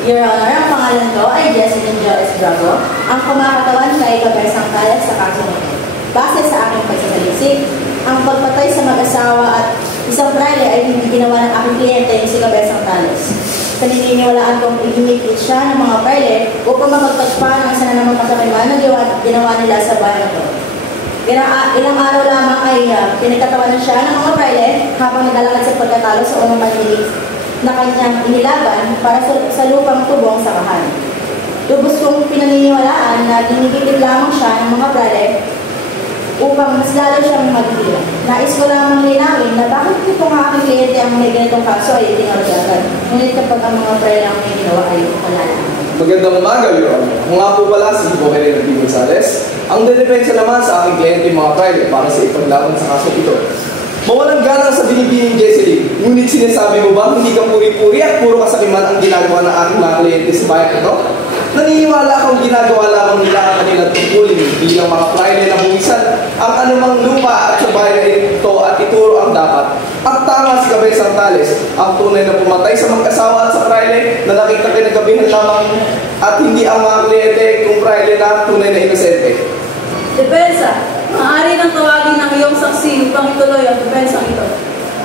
Your Honor, ang pangalan ko ay Jesselyn Joyce Bravo, ang kumakatawan kay Cabezang Tales sa kaso nito. Base sa aking pagsasalisik, ang pagpatay sa mag-asawa at isang braille ay hindi ginawa ng aking kliyente yung si Cabezang Tales. Paniniwalaan kong iginigit siya ng mga braille upang mapagpagpa ng isa na namang kasamaman na ginawa nila sa bayan ito. Ilang araw lamang ay pinagkatawanan siya ng mga braille habang naglalakad sa pagkatalo sa unang panilig na kanyang inilaban para sa lupang tubong sa kahan. Lubos kong pinaniniwalaan na dinigilid lamang siya ng mga braille upang mas lalo siyang magbilang. Nais ko lamang linawin na bakit itong aking kliyente ang may ganitong kaso ay itinaragagan. Ngunit kapag ang mga braille ang may ginawa ay wala lang. Magandang umaga, Your Honor. Kung nga po pala si Boquerino P. Gonzales, ang dedepensa naman sa aking kliyente mga braille para sa ipaglaban sa kaso ito. Mawalang galang sa binibining Jesselyn, ngunit sinasabi mo ba hindi ka puri-puri at puro kasakiman ang ginagawa ng aking mga kliyente sa bayan ito? Naniniwala akong ginagawa lamang nila ang kanilang tungkulin bilang mga praile na buwisan ang anumang lupa at sa bayan ito at ituro ang dapat. At tama si Cabezang Tales, ang tunay na pumatay sa mag-asawa at sa praile na nakita kinagabihan lamang at hindi ang mga kliyente kung praile na tunay na inosente. Depensa, maaari nang tawagin ng iyong saksi upang ituloy ang depensang ito.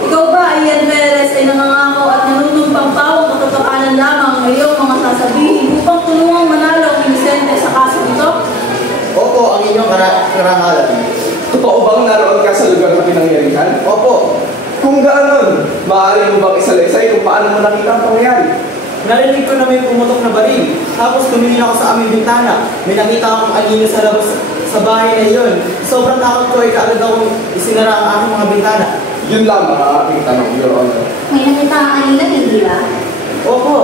Ikaw ba, Ian Perez, ay nangangako at nanunumpang tawang katotohanan lamang ang iyong mga sasabihin upang tulungang manalo ang inosente sa kaso ito? Opo, ang inyong karangalan. Totoo bang naroon ka sa lugar na pinangyarihan? Opo. Kung ganoon, maaari mo bang isalaysay kung paano mo nakita ang pangyayari? Narinig ko na may pumutok na baril. Tapos tumingin ako sa aming bintana. May nakita akong alino sa labas sa bahay na iyon. Sobrang takot ko ay kaagad akong isinara ang aking mga bintana. Yun lang ang aking tanong, Your Honor. May nakita ang kanina, hindi ba? Opo.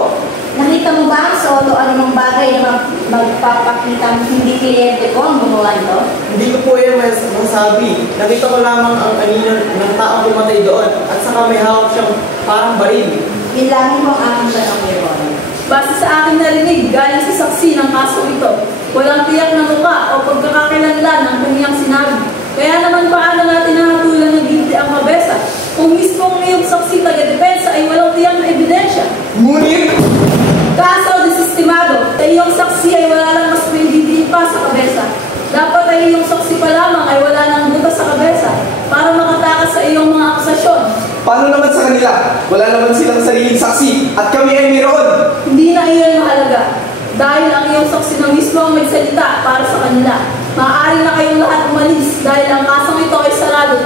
Nakita mo ba ang soto anumang bagay na magpapakita hindi kliyente ko ang gumawa nito? Hindi ko po yan masabi. Nakita ko lamang ang alino ng taong pumatay doon. At saka may hawak siyang parang baril. Yun lamang ang aking tanong, Your Honor. Base sa aking narinig galing sa saksi ng kaso ito, walang tiyak na mukha o pagkakakilanlan ng kanyang sinabi. Kaya naman paano natin nahatulan ng guilty ang Cabeza kung mismo ang iyong saksi taga-depensa ay walang tiyak na ebidensya? Ngunit, Kaso desistimado, sa iyong saksi ay wala lang mas may didiin pa sa Cabeza. Dapat ay iyong saksi pa lamang ay wala nang butas sa Cabeza para makatakas sa iyong mga akusasyon. paano naman sa kanila? Wala naman silang sariling saksi at kami ay mayroon. Hindi na iyon mahalaga dahil ang iyong saksi na mismo ang magsalita para sa kanila. Maaari na kayong lahat umalis dahil ang kasong ito ay sarado